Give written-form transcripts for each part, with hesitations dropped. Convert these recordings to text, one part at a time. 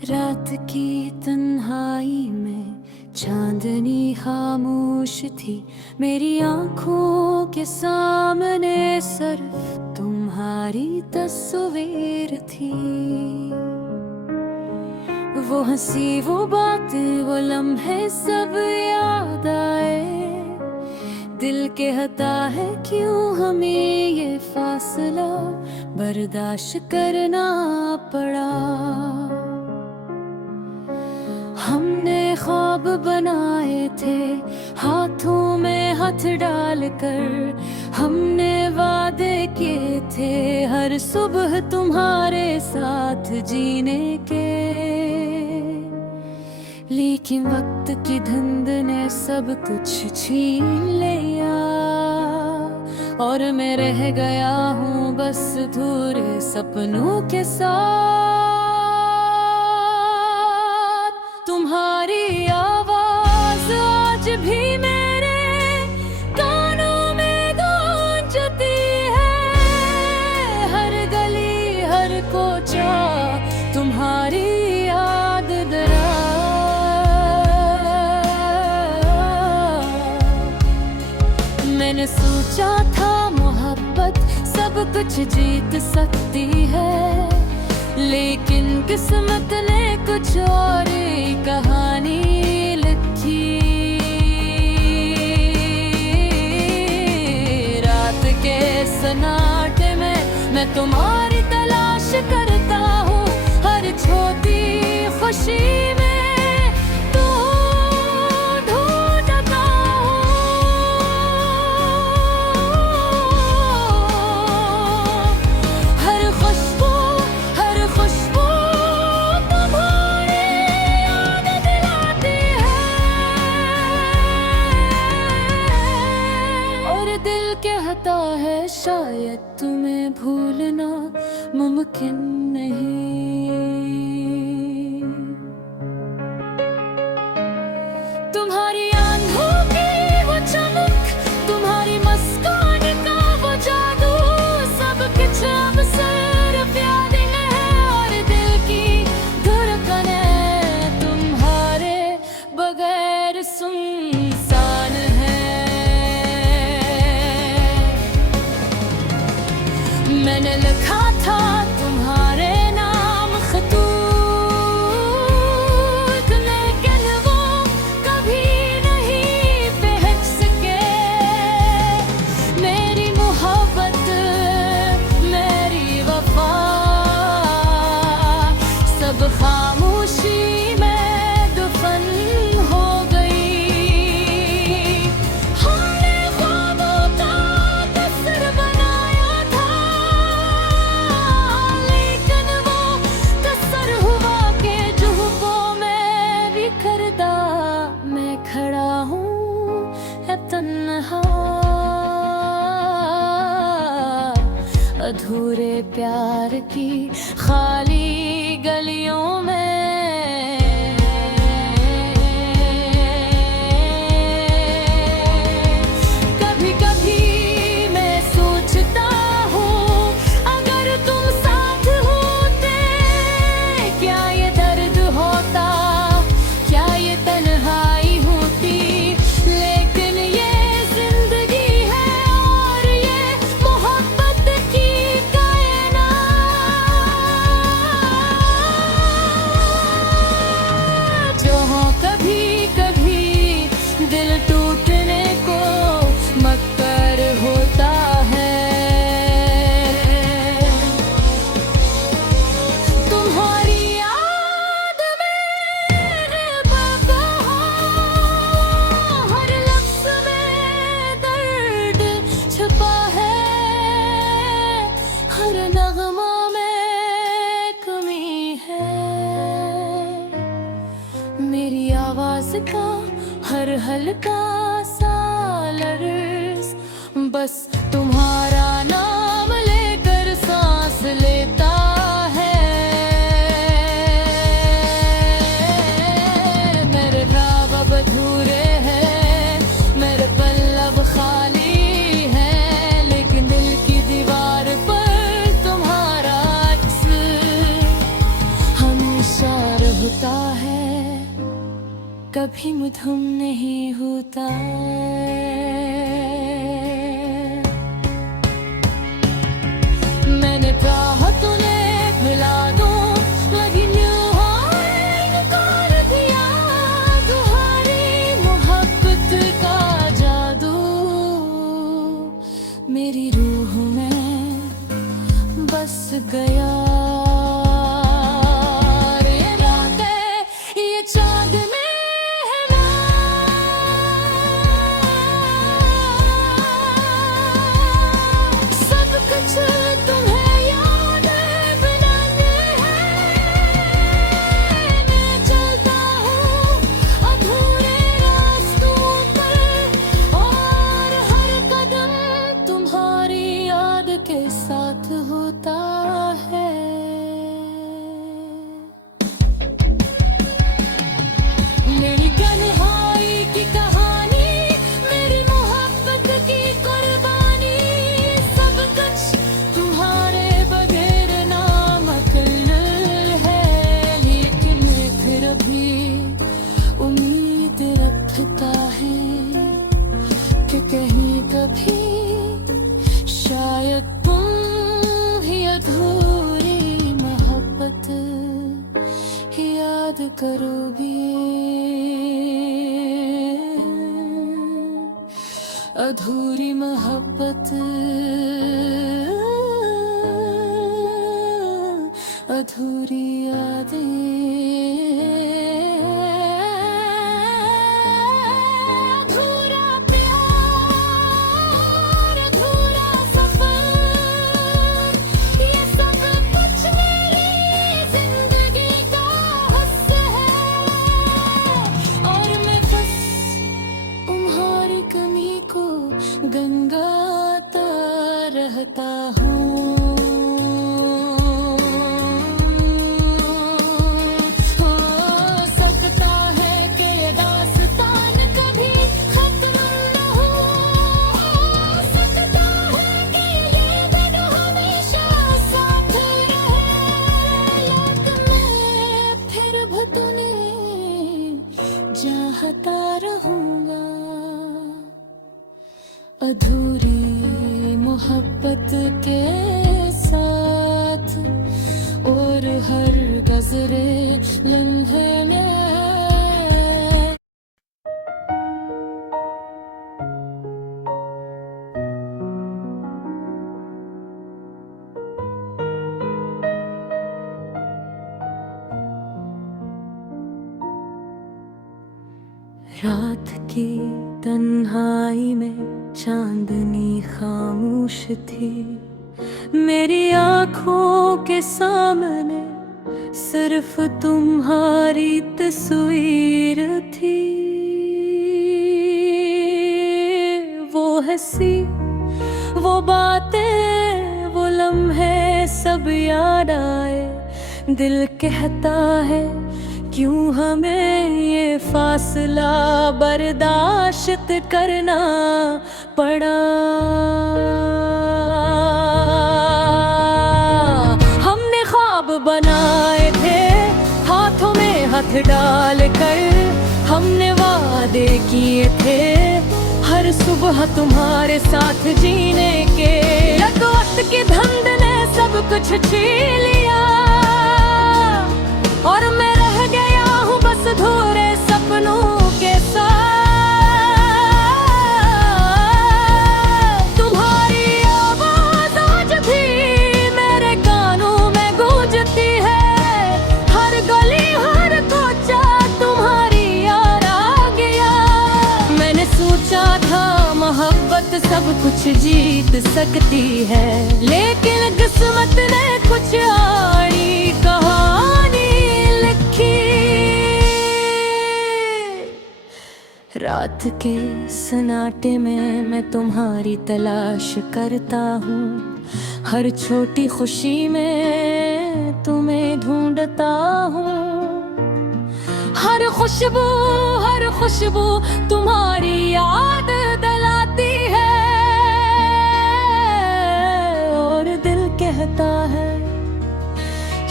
रात की तन्हाई में चांदनी खामोश थी, मेरी आंखों के सामने सिर्फ तुम्हारी तस्वीर थी। वो हंसी, वो बातें, वो लम्हे सब याद आए। दिल कहता है क्यों हमें ये फासला बर्दाश्त करना पड़ा। हमने ख्वाब बनाए थे हाथों में हाथ डालकर, हमने वादे किए थे हर सुबह तुम्हारे साथ जीने के। लेकिन वक्त की धुंध ने सब कुछ छीन लिया और मैं रह गया हूँ बस अधूरे सपनों के साथ। तुम्हारी आवाज आज भी मेरे कानों में गूंजती है, हर गली हर कोचा तुम्हारी याद दरा। मैंने सोचा था मोहब्बत सब कुछ जीत सकती है, लेकिन किस्मत ने कुछ और ही कहानी लिखी। रात के सन्नाटे में मैं तुम्हारी तलाश करता हूँ, हर छोटी खुशी में कहता है शायद तुम्हें भूलना मुमकिन नहीं। तुम्हारी आंखों की वो चमक, तुम्हारी मुस्कान का वो जादू, सब कुछ अब सिर्फ यादें हैं और दिल की धड़कनें तुम्हारे बगैर सुनसान है। मैंने लिखा था तुम्हारे नाम खतूत, लेकिन वो कभी नहीं पहुंच सके। मेरी मोहब्बत मेरी वफा सब खामोशी में दफन हो गई। हमने ख्वाबों का तस्वीर बनाया था, लेकिन वो तस्वीर हुआ के जुहबों में बिखरदा मैं खड़ा हूँ है तन्हा। अधूरे प्यार की खाली गलियों में कभी कभी मैं सोचता हूँ, अगर तुम साथ होते क्या ये दर्द होता, क्या ये तन्हाई होती। लेकिन ये जिंदगी है और ये मोहब्बत की कायनात। जहाँ कभी कभी दिल टूटने को मक्कर होता है, तुम्हारी याद मेरे बगा, हर लफ्ज़ में दर्द छुपा है, हर नगमा में कमी है। मेरी आवाज का हर हल्का सा लर्ज़ बस तुम्हारा नाम लेकर सांस लेता है। मेरे ख्वाब अब अधूरे हैं, मेरे पल अब खाली हैं, लेकिन दिल की दीवार पर तुम्हारा अक्स हमेशा कभी मधुम नहीं होता। मैंने चाहा तूने मिला दूं, लेकिन यूं इनकार दिया। तुम्हारी मोहब्बत का जादू मेरी रूह में बस गया। ये रातें, ये चांद में है ना, सब कुछ तुम्हें याद बनाने हैं। मैं चलता हूँ अधूरे रास्तों पर, और हर कदम तुम्हारी याद के साथ होता है। मेरी तन्हाई की कहानी, मेरी मोहब्बत की कुर्बानी, सब कुछ तुम्हारे बगैर नामुमकिन है। लेकिन फिर भी उम्मीद रखता है कि कहीं कभी शायद तुम ही अधूरी मोहब्बत याद करोगी। अधूरी मोहब्बत, अधूरी यादें, अधूरा प्यार, अधूरा सफर, ये सब कुछ मेरी जिंदगी का हिस्सा है। और मैं बस तुम्हारी कमी को गनगाता रहता हूँ। हो सकता है कि ये दास्तान कभी खत्म न हो। हो सकता है कि ये दिन हमेशा साथ रहे। याद में फिर भी तुम्हें चाहता रहूंगा। अधूरी मोहब्बत के साथ, और हर गुज़रे लम्हे में रात की तन्हाई में चांदनी खामोश थी। मेरी आँखों के सामने सिर्फ तुम्हारी तस्वीर थी। वो हंसी, वो बातें, वो लम्हे सब याद आए। दिल कहता है क्यों हमें ये फासला बर्दाश्त करना पड़ा। हमने ख्वाब बनाए थे हाथों में हाथ डाल कर, हमने वादे किए थे हर सुबह तुम्हारे साथ जीने के। एक वक्त की धुंध ने सब कुछ छीन लिया, और मैं रह गया हूँ बस अधूरे सपनों के साथ। तुम्हारी आवाज आज भी मेरे कानों में गूंजती है। हर गली हर कोचा तुम्हारी याद आ गया। मैंने सोचा था मोहब्बत सब कुछ जीत सकती है, लेकिन किस्मत ने कुछ आड़ी कहानी लिखी। रात के सन्नाटे में मैं तुम्हारी तलाश करता हूँ। हर छोटी खुशी में तुम्हें ढूंढता हूँ। हर खुशबू तुम्हारी याद दिलाती है। और दिल कहता है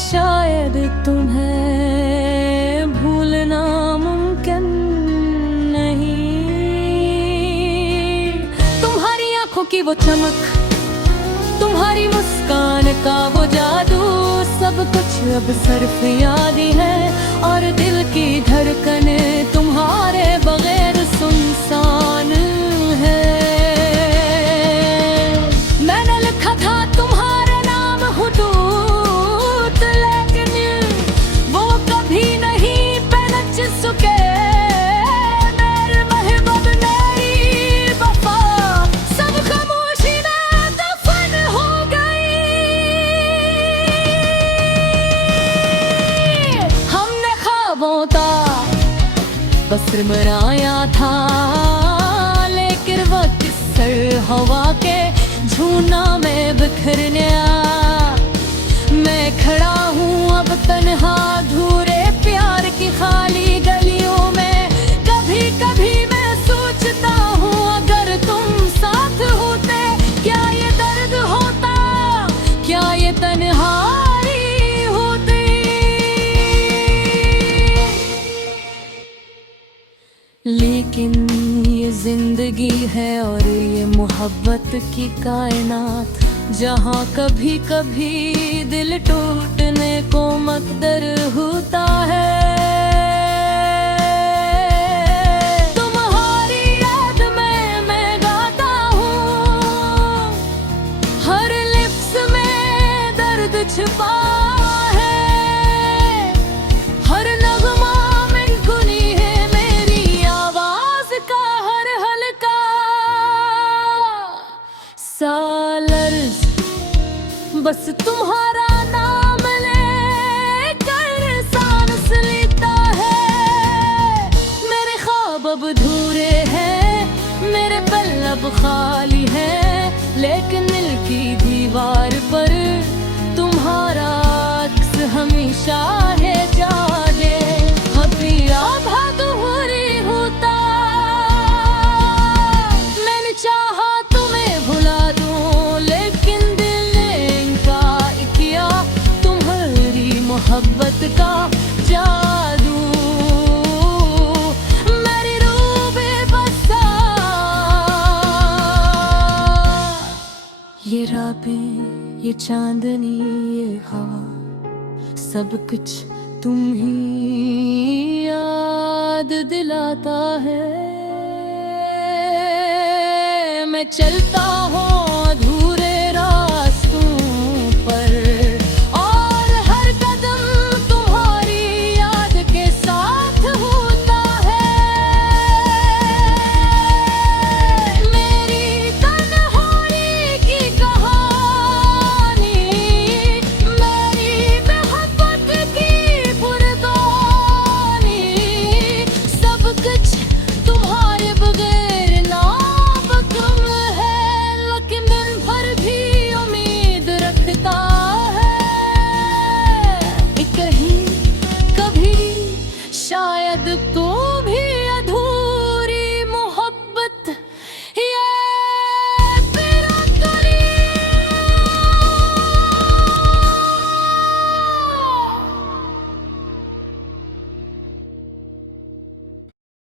शायद तुम्हें भूलना मुमकिन की वो चमक, तुम्हारी मुस्कान का वो जादू, सब कुछ अब सिर्फ याद ही है। और दिल की धड़कन तुम्हारे बगैर सुनसान है। मैंने लिखा था तुम्हारा नाम हुदूद, लेकिन वो कभी नहीं पलट सके। मेरे महबूब मेरी वफा सब खामोशी में दफन हो गई। हमने ख्वाबों का बस मराया था, लेकिन वक्त सर हवा के झूना में बिखरने आ। मैं खड़ा हूँ अब तन्हा अधूरे प्यार की खाली गलियों में। कभी कभी मैं सोचता हूँ अगर तुम साथ होते, क्या ये दर्द होता, क्या ये तन्हाई होती। लेकिन ये जिंदगी है और ये मोहब्बत की कायनात, जहाँ कभी कभी दिल टूटने को मकदर होता है। तुम्हारी याद में मैं गाता हूँ, हर लिप्स में दर्द छिपा है। हर नगमा में गुनी है मेरी आवाज का, हर हल्का सालर्ज बस तुम्हारा नाम लेकर सांस लेता है। मेरे ख्वाब अब अधूरे हैं, मेरे पल अब खाली हैं, लेकिन दिल की दीवार पर तुम्हारा अक्स हमेशा है जागे। अभी आभा अधूरी होता, मैंने चाहा तुम्हें भुला दूं, लेकिन दिल ने इनकार किया। तुम्हारी मोहब्बत का जादू मेरी रूह बेबसा। ये रातें, ये चांदनी, ये हवा, सब कुछ तुम ही याद दिलाता है। मैं चलता हूँ